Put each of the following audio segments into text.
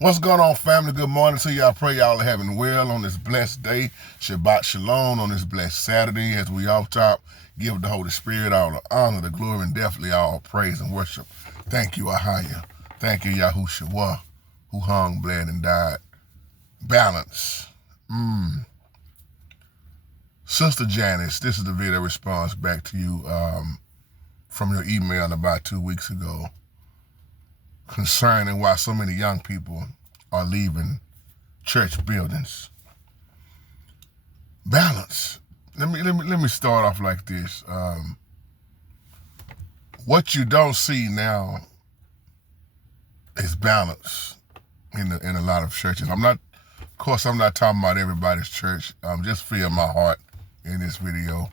What's going on, family? Good morning to you. I pray y'all are having well on this blessed day. Shabbat Shalom on this blessed Saturday. As we off top, give the Holy Spirit all the honor, the glory, and definitely all praise and worship. Thank you, Ahaya. Thank you, Yahushua, who hung, bled, and died. Balance. Sister Janice, this is the video response back to you from your email about 2 weeks ago concerning why so many young people are leaving church buildings. Balance. Let me start off like this. What you don't see now is balance in a lot of churches. I'm not talking about everybody's church. Just feel my heart in this video.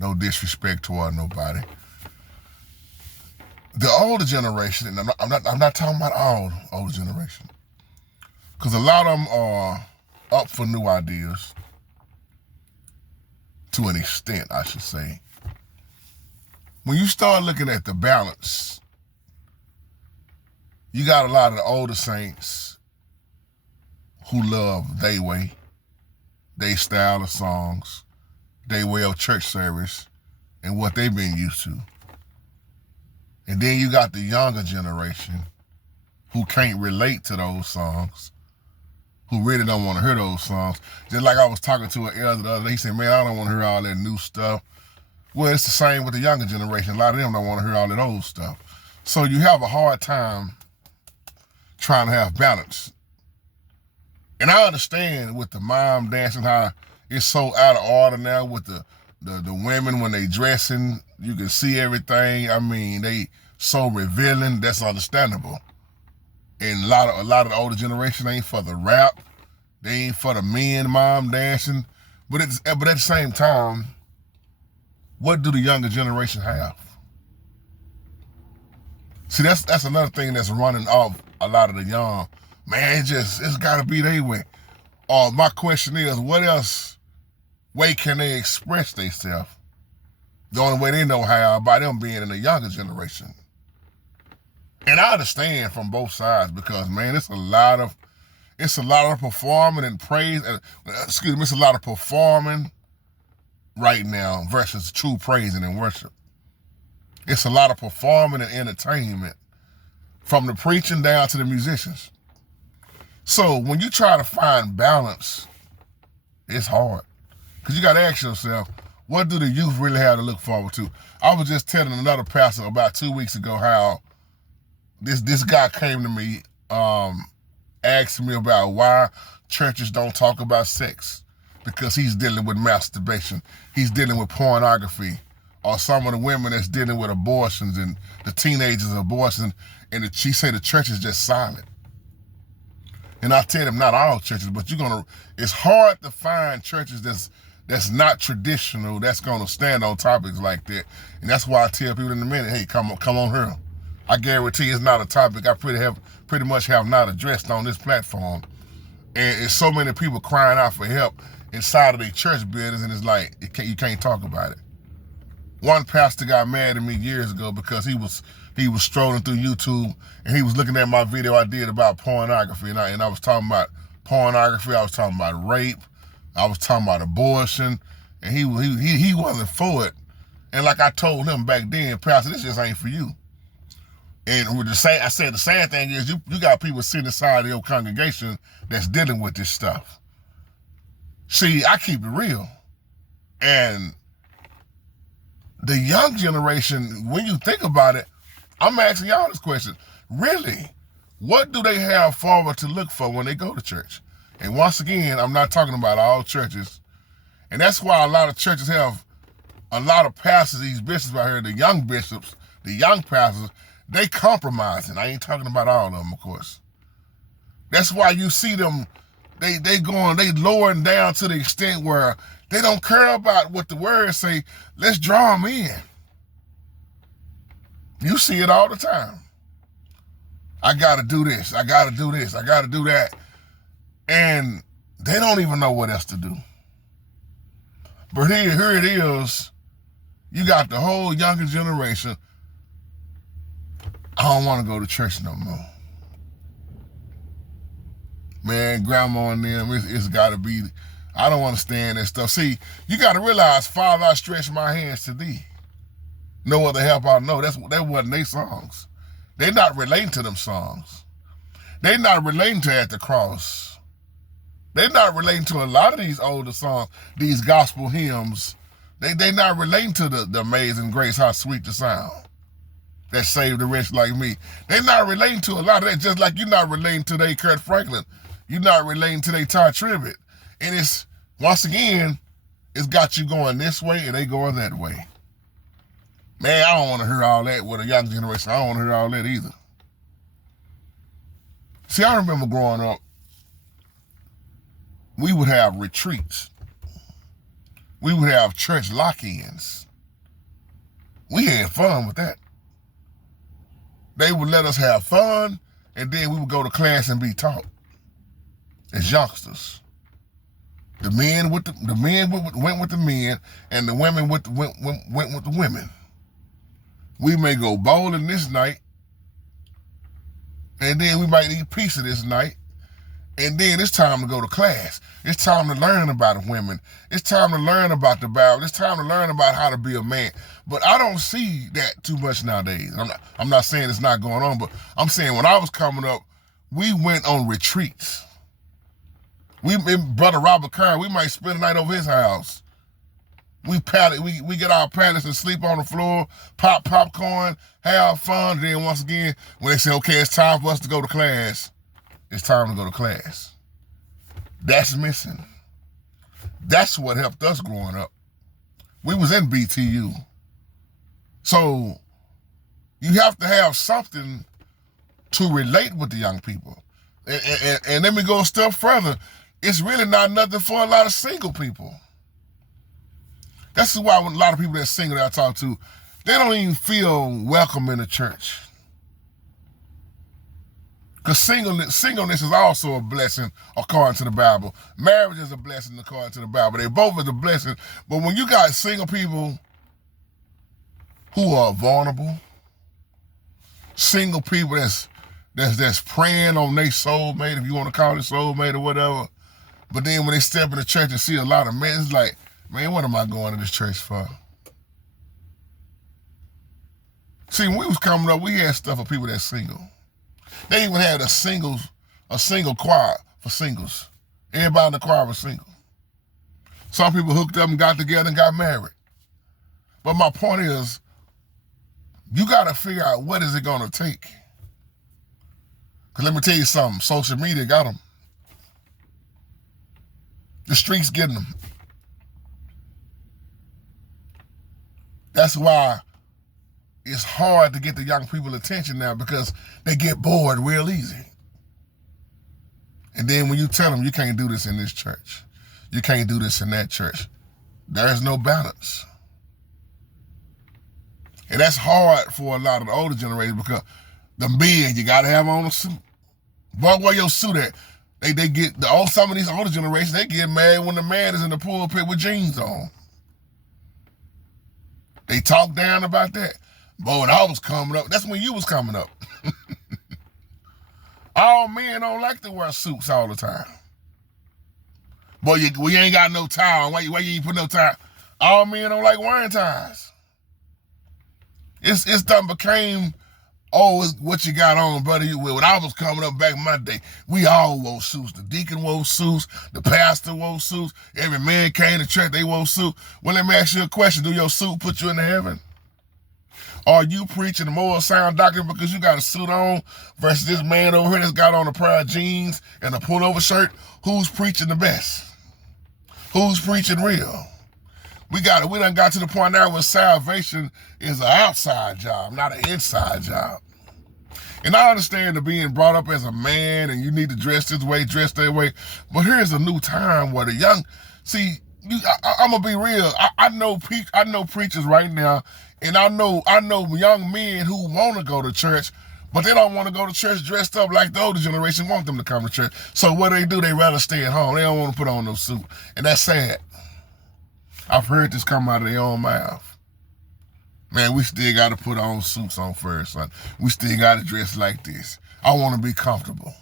No disrespect toward nobody. The older generation, and I'm not talking about all older generation, because a lot of them are up for new ideas to an extent, I should say. When you start looking at the balance, you got a lot of the older saints who love their way, their style of songs, their way of church service, and what they've been used to. And then you got the younger generation who can't relate to those songs, who really don't want to hear those songs. Just like I was talking to an elder the other day, he said, man, I don't want to hear all that new stuff. Well, it's the same with the younger generation. A lot of them don't want to hear all that old stuff. So you have a hard time trying to have balance. And I understand with the mom dancing, how it's so out of order now with the women when they dressing, you can see everything. I mean, they so revealing. That's understandable. And a lot of the older generation ain't for the rap. They ain't for the men mom dancing. But at the same time, what do the younger generation have? See, that's another thing that's running off a lot of the young. Man, it's gotta be their way. Or my question is, what else way can they express themselves? The only way they know how by them being in the younger generation. And I understand from both sides because, man, it's a lot of performing and praise. It's a lot of performing right now versus true praising and worship. It's a lot of performing and entertainment from the preaching down to the musicians. So when you try to find balance, it's hard. Because you got to ask yourself, what do the youth really have to look forward to? I was just telling another pastor about 2 weeks ago how this guy came to me, asked me about why churches don't talk about sex, because he's dealing with masturbation. He's dealing with pornography, or some of the women that's dealing with abortions and the teenagers abortions, and she said the church is just silent. And I tell them, not all churches, but it's hard to find churches that's not traditional, that's gonna stand on topics like that. And that's why I tell people in a minute, hey, come on here. I guarantee it's not a topic I pretty much have not addressed on this platform. And it's so many people crying out for help inside of their church buildings, and it's like, you can't talk about it. One pastor got mad at me years ago because he was strolling through YouTube and he was looking at my video I did about pornography, and I was talking about pornography, I was talking about rape, I was talking about abortion, and he wasn't for it. And like I told him back then, Pastor, this just ain't for you. And I said the sad thing is you got people sitting inside your congregation that's dealing with this stuff. See, I keep it real. And the young generation, when you think about it, I'm asking y'all this question. Really, what do they have forward to look for when they go to church? And once again, I'm not talking about all churches. And that's why a lot of churches have a lot of pastors, these bishops out here, the young bishops, the young pastors, they compromising. I ain't talking about all of them, of course. That's why you see them, they lowering down to the extent where they don't care about what the words say. Let's draw them in. You see it all the time. I gotta do this, I gotta do this, I gotta do that. And they don't even know what else to do. But here it is, you got the whole younger generation, I don't want to go to church no more. Man, grandma and them, it's got to be, I don't understand that stuff. See, you got to realize, Father, I stretch my hands to thee. No other help I know. That wasn't their songs. They're not relating to them songs. They're not relating to At the Cross. They're not relating to a lot of these older songs, these gospel hymns. They're not relating to the Amazing Grace, how sweet the sound that saved the wretch like me. They're not relating to a lot of that, just like you're not relating to their Kurt Franklin. You're not relating to their Ty Tribbett. And it's, once again, it's got you going this way and they going that way. Man, I don't want to hear all that with a young generation. I don't want to hear all that either. See, I remember growing up, we would have retreats. We would have church lock-ins. We had fun with that. They would let us have fun, and then we would go to class and be taught as youngsters. The men went with the men, and the women went with the women. We may go bowling this night, and then we might eat pizza this night, and then it's time to go to class. It's time to learn about women. It's time to learn about the Bible. It's time to learn about how to be a man. But I don't see that too much nowadays. I'm not saying it's not going on, but I'm saying when I was coming up, we went on retreats. Brother Robert Kern, we might spend the night over his house. We get our pallets and sleep on the floor, pop popcorn, have fun. Then once again, when they say, okay, it's time for us to go to class, it's time to go to class. That's missing. That's what helped us growing up. We was in BTU. So you have to have something to relate with the young people. And let me go a step further. It's really not nothing for a lot of single people. That's why a lot of people that single that I talk to, they don't even feel welcome in the church. Because singleness is also a blessing according to the Bible. Marriage is a blessing according to the Bible. They both are a blessing. But when you got single people who are vulnerable, single people that's praying on their soulmate, if you want to call it soulmate or whatever, but then when they step in the church and see a lot of men, it's like, man, what am I going to this church for? See, when we was coming up, we had stuff for people that's single. They even had a single choir for singles. Everybody in the choir was single. Some people hooked up and got together and got married. But my point is, you got to figure out what is it going to take. Because let me tell you something, social media got them. The streets getting them. That's why it's hard to get the young people's attention now, because they get bored real easy. And then when you tell them you can't do this in this church, you can't do this in that church, there's no balance. And that's hard for a lot of the older generation, because the men, you gotta have on a suit. Boy, where your suit at? They get some of these older generations, they get mad when the man is in the pulpit with jeans on. They talk down about that. Boy, when I was coming up, that's when you was coming up. All men don't like to wear suits all the time. Boy, we ain't got no tie on. Why you ain't put no tie? All men don't like wearing ties. It's done became, it's what you got on, brother. When I was coming up back in my day, we all wore suits. The deacon wore suits. The pastor wore suits. Every man came to church, they wore suits. Well, let me ask you a question. Do your suit put you into heaven? Are you preaching the moral sound doctrine because you got a suit on versus this man over here that's got on a pair of jeans and a pullover shirt? Who's preaching the best? Who's preaching real? We done got to the point now where salvation is an outside job, not an inside job. And I understand that being brought up as a man and you need to dress this way, dress that way. But here's a new time where the young, I'm gonna be real. I know preachers right now, and I know young men who want to go to church, but they don't want to go to church dressed up like the older generation want them to come to church. So what they do, they rather stay at home. They don't want to put on no suit, and that's sad. I've heard this come out of their own mouth. Man, we still got to put on suits on first, son. We still got to dress like this. I want to be comfortable.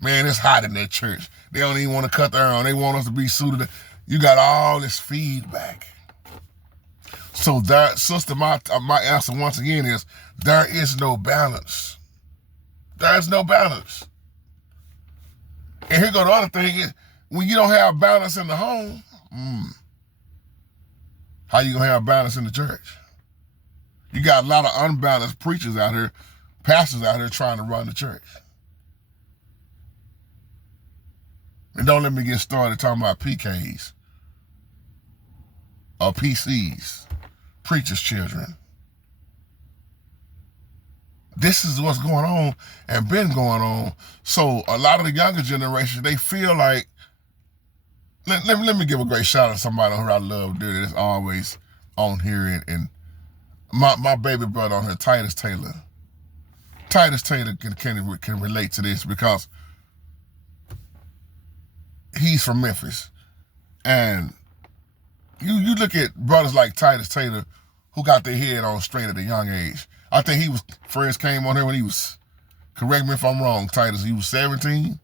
Man, it's hot in that church. They don't even want to cut their own. They want us to be suited. You got all this feedback. So that, sister, my answer once again is there is no balance. There's no balance. And here go the other thing is, when you don't have balance in the home, how you gonna have balance in the church? You got a lot of unbalanced preachers out here, pastors out here trying to run the church. And don't let me get started talking about PKs or PCs, preachers' children. This is what's going on and been going on. So a lot of the younger generation, they feel like, let me give a great shout out to somebody who I love, dude, that's always on here, and my baby brother on here, Titus Taylor. Titus Taylor can relate to this because he's from Memphis. And you look at brothers like Titus Taylor who got their head on straight at a young age. I think he was first came on here when he was, correct me if I'm wrong, Titus, he was 16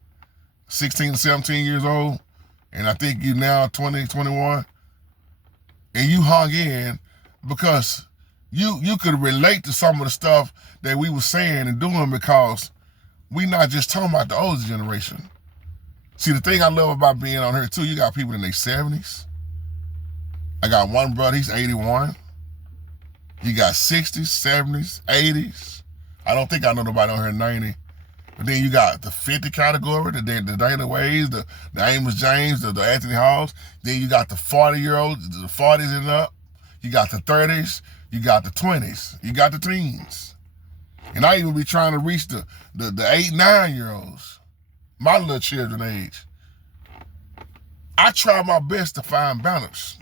to 17 years old. And I think you now 20, 21. And you hung in because you could relate to some of the stuff that we were saying and doing, because we not just talking about the older generation. See, the thing I love about being on here too, you got people in their 70s. I got one brother, he's 81. You got 60s, 70s, 80s. I don't think I know nobody on here 90. But then you got the 50 category, the Dana Ways, the Amos James, the Anthony Halls. Then you got the 40-year-olds, the 40s and up. You got the 30s. You got the 20s. You got the teens. And I even be trying to reach the 8, 9-year-olds, my little children age. I try my best to find balance.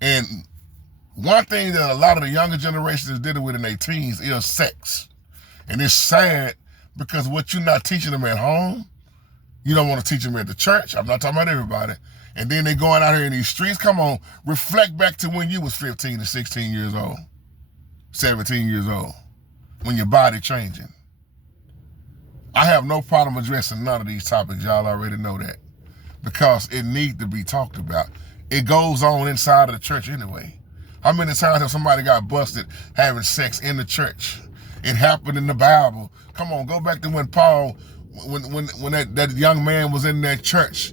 And one thing that a lot of the younger generation is dealing with in their teens is sex. And it's sad because what you're not teaching them at home, you don't want to teach them at the church. I'm not talking about everybody. And then they going out here in these streets. Come on, reflect back to when you was 15 to 16 years old, 17 years old, when your body changing. I have no problem addressing none of these topics. Y'all already know that, because it needs to be talked about. It goes on inside of the church anyway. How many times have somebody got busted having sex in the church? It happened in the Bible. Come on, go back to when Paul, when that young man was in that church.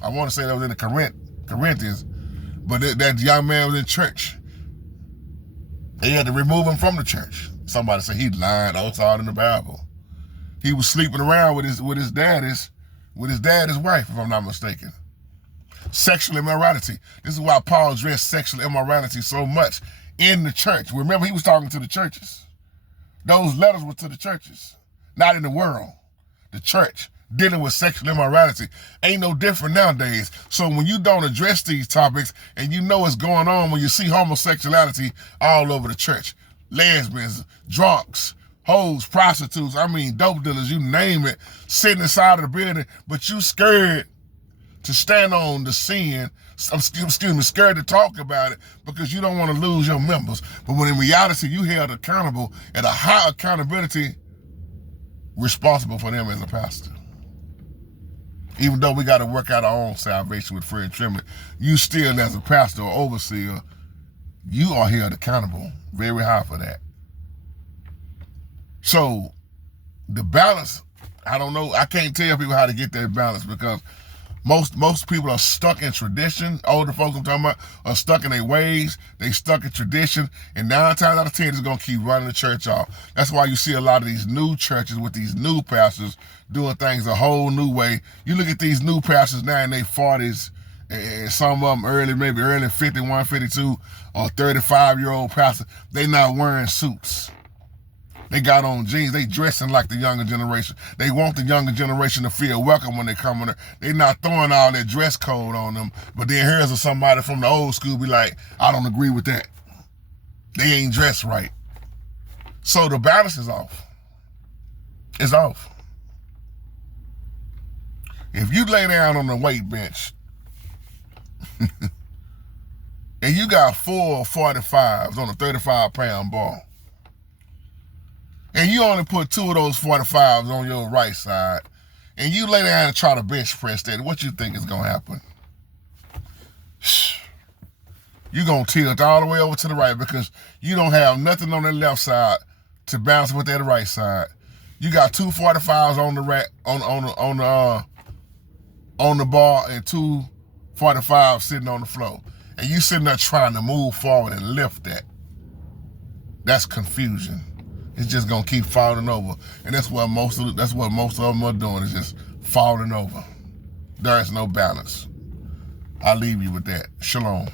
I want to say that was in the Corinthians, but that young man was in church. They had to remove him from the church. Somebody said he lied. Oh, it's all in the Bible. He was sleeping around with his daddy's wife, if I'm not mistaken. Sexual immorality. This is why Paul addressed sexual immorality so much in the church. Remember, he was talking to the churches. Those letters were to the churches, not in the world. The church dealing with sexual immorality ain't no different nowadays. So when you don't address these topics and you know what's going on, when you see homosexuality all over the church, lesbians, drunks, hoes, prostitutes, dope dealers, you name it, sitting inside of the building, but you scared to stand on the sin, scared to talk about it because you don't want to lose your members. But when in reality, you held accountable at a high accountability, responsible for them as a pastor. Even though we got to work out our own salvation with fear and trembling, you still, as a pastor or overseer, you are held accountable very high for that. So the balance, I don't know. I can't tell people how to get that balance, because most people are stuck in tradition. Older folks I'm talking about are stuck in their ways. They stuck in tradition. And 9 times out of 10, it's going to keep running the church off. That's why you see a lot of these new churches with these new pastors doing things a whole new way. You look at these new pastors now in their 40s, and some of them maybe early 51, 52, or 35-year-old pastors. They not wearing suits. They got on jeans. They dressing like the younger generation. They want the younger generation to feel welcome when they come in there. They not throwing all that dress code on them. But then here's somebody from the old school be like, I don't agree with that. They ain't dressed right. So the balance is off. It's off. If you lay down on the weight bench and you got 4 45s on a 35-pound bar, and you only put 2 of those 45s on your right side, and you lay down and try to bench press that, what you think is gonna happen? You're gonna tilt all the way over to the right because you don't have nothing on the left side to balance with that right side. You got 2 45s on the rack on the bar and 2 45s sitting on the floor, and you sitting there trying to move forward and lift that. That's confusion. It's just gonna keep falling over, and that's what most of them are doing, is just falling over. There is no balance. I'll leave you with that. Shalom.